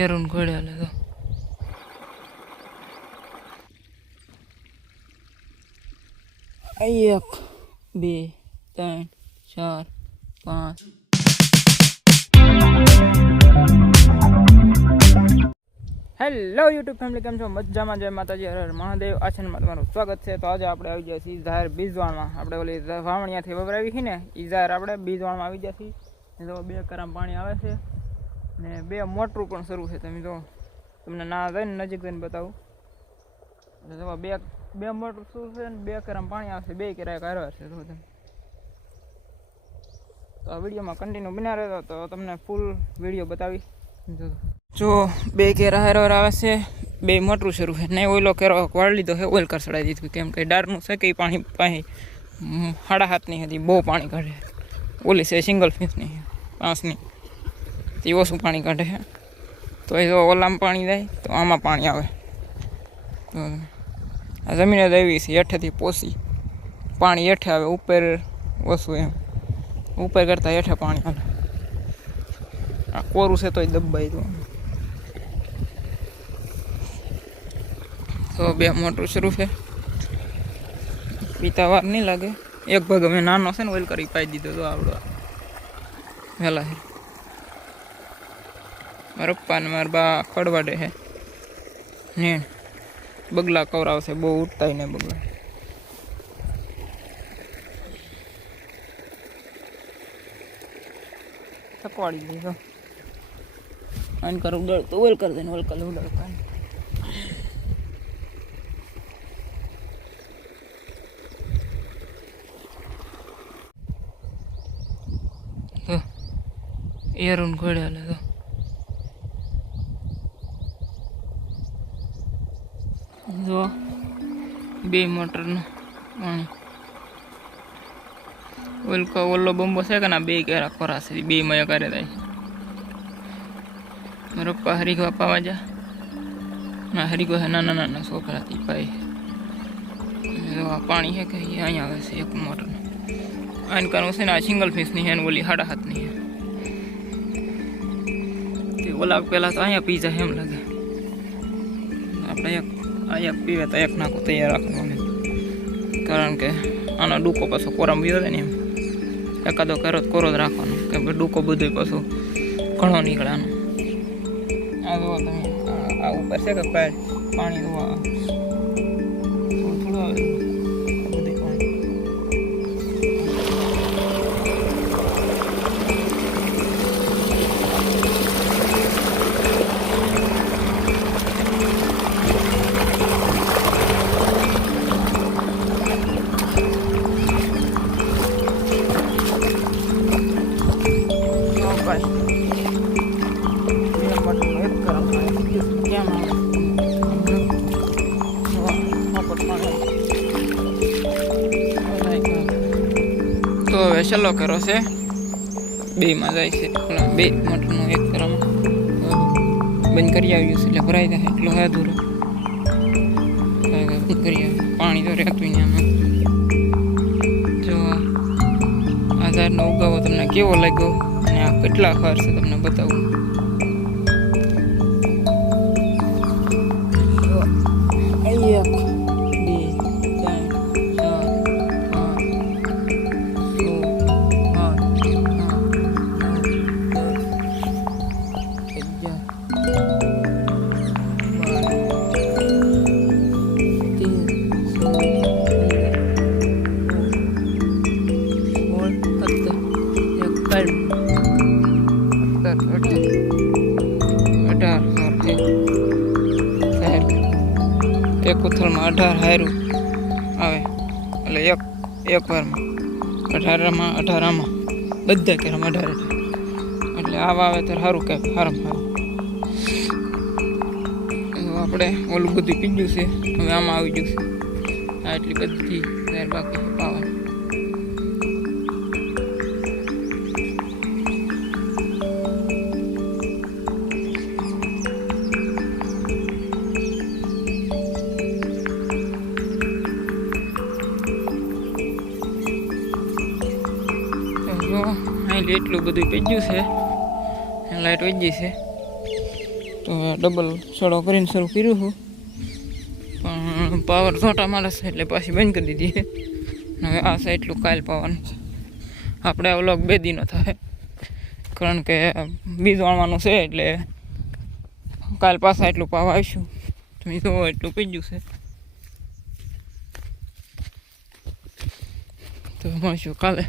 એरून ઘોડ્યા તો એક બે ત્રણ ચાર પાંચ હેલો યુટ્યુબ ફેમિલી, કેમ છો? મજામાં? જય માતાજી, હર હર મહાદેવ. આ ચેનલમાં તમારું સ્વાગત છે. તો આજે આપણે આવી ગયા છીએ ઝાહેર બીજવાણમાં. આપણે ઓલી વાવણિયાથી વવરાવી છીએ ને એ ઝાહેર આપણે બીજવાણમાં આવી ગયા છીએ. તો 2 કરામ પાણી આવે છે ને 2 મોટરું પણ શરૂ છે. તમે જો તમને ના જઈને નજીક જઈને બતાવું. એટલે જો બે મોટર શું છે ને 2 કરામ પાણી આવશે. 2 કેરા કાઢવા છે. તો તમે તો આ વિડીયોમાં કન્ટિન્યુ બન્યા રહેતો તો તમને ફૂલ વિડીયો બતાવી. જો 2 કેરા હારવાર આવે છે, 2 મોટરું શરૂ છે. નહીં ઓઈલો કેરો વાળી લીધો છે, ઓઇલ કર ચડાવી દીધું. કેમ કે ડારનું છે કે પાણી પાણી 7.5 હતી, બહુ પાણી કાઢે. ઓલી છે સિંગલ ફીસની 5ની, તે ઓછું પાણી કાઢે છે. તો એ જો ઓલામાં પાણી જાય તો આમાં પાણી આવે. તો આ જમીન જ એવી છે, હેઠેથી પોસી પાણી હેઠે આવે, ઉપર ઓછું એમ. ઉપર કરતાં હેઠે પાણી આવે. આ કોરું છે તોય દબાઈ દો. તો 2 મોટરું શરૂ છે. પીતા વાર નહીં લાગે. એક ભાગ અમે નાનો છે ને ઓઇલ કરી પાઈ દીધો તો આવડો વહેલા છે. મારા પપ્પા ને મારા બા ખડવાડે છે ને બગલા કવરાવશે. બહુ ઉઠતાય ને બગલા. થકવાડી દીધો. આન કર ઉડાડ તો ઓઇલ કરી દે ને ઓઇલ કર ઉડાડતા. એरून ઘોડ્યા તો જો 2 મોટરનું પાણી. ઓલો બંબો છે કે ના 2 કેરા ખોરાશે. 2 મયા કરે થાય. મારા પપ્પા હરીગવા પાવા જા ના હરીગો છે. નાના નાના છોકરાથી ભાઈ પાણી છે કે અહીંયા આવે છે 1 મોટરનું. આને કરવું છે ને આ સિંગલ ફીસની છે ને ઓલી 7.5ની છે. ઓલા પેલા તો અહીંયા પી જાય એમ લાગે. આપણે એક પીવે તો 1 નાખો તૈયાર રાખવાનું. કારણ કે આનો ડૂકો પાછો કોરામ બીજો ને એમ એકાદો કરો જ કોરો જ રાખવાનો. કે ડૂકો બધું પાછું ઘણો નીકળે આનો. આ જુઓ તમે, આ ઉપર છે કે પાણી થોડું થોડું આવે બધું પાણી. તો હવે સલો કરો છે. 2માં જાય છે. 2 મોટરનું 1 કરવામાં બંધ કરી આવ્યું છે. એટલે ભરાઈ જાય એટલો હે અધૂરો બંધ કરી આવ્યું. પાણી તો રહેતું ને આમાં. જો આ ઝાડનો ઉગાવો તમને કેવો લાગ્યો અને આ કેટલા ખર છે તમને બતાવું. એક ઉથલમાં 18 હાયરું આવે. એટલે એક વારમાં 18માં 18 બધા કેરામાં 18. એટલે આ વાવેતર સારું કે સારું. આપણે ઓલું બધું પીજ્યું છે. હવે આમાં આવી ગયું છે. આ એટલી બધી ત્યાર બાકી પાવા. અહીં એટલું બધું પીજ્યું છે. લાઈટ વહી ગઈ છે. તો ડબલ સડો કરીને શરૂ કર્યું છું પણ પાવર છોટા મારે છે એટલે પાછી બંધ કરી દીધી છે હવે આ સાઈડનું કાલ પાવાનું છે આપણે આ વ્લોગ 2 દિનો થાય કારણ કે બીજ વાળવાનું છે એટલે કાલ પાછા એટલું પાવા આવીશું તમે તો એટલું પી ગયું છે તો મળશું કાલે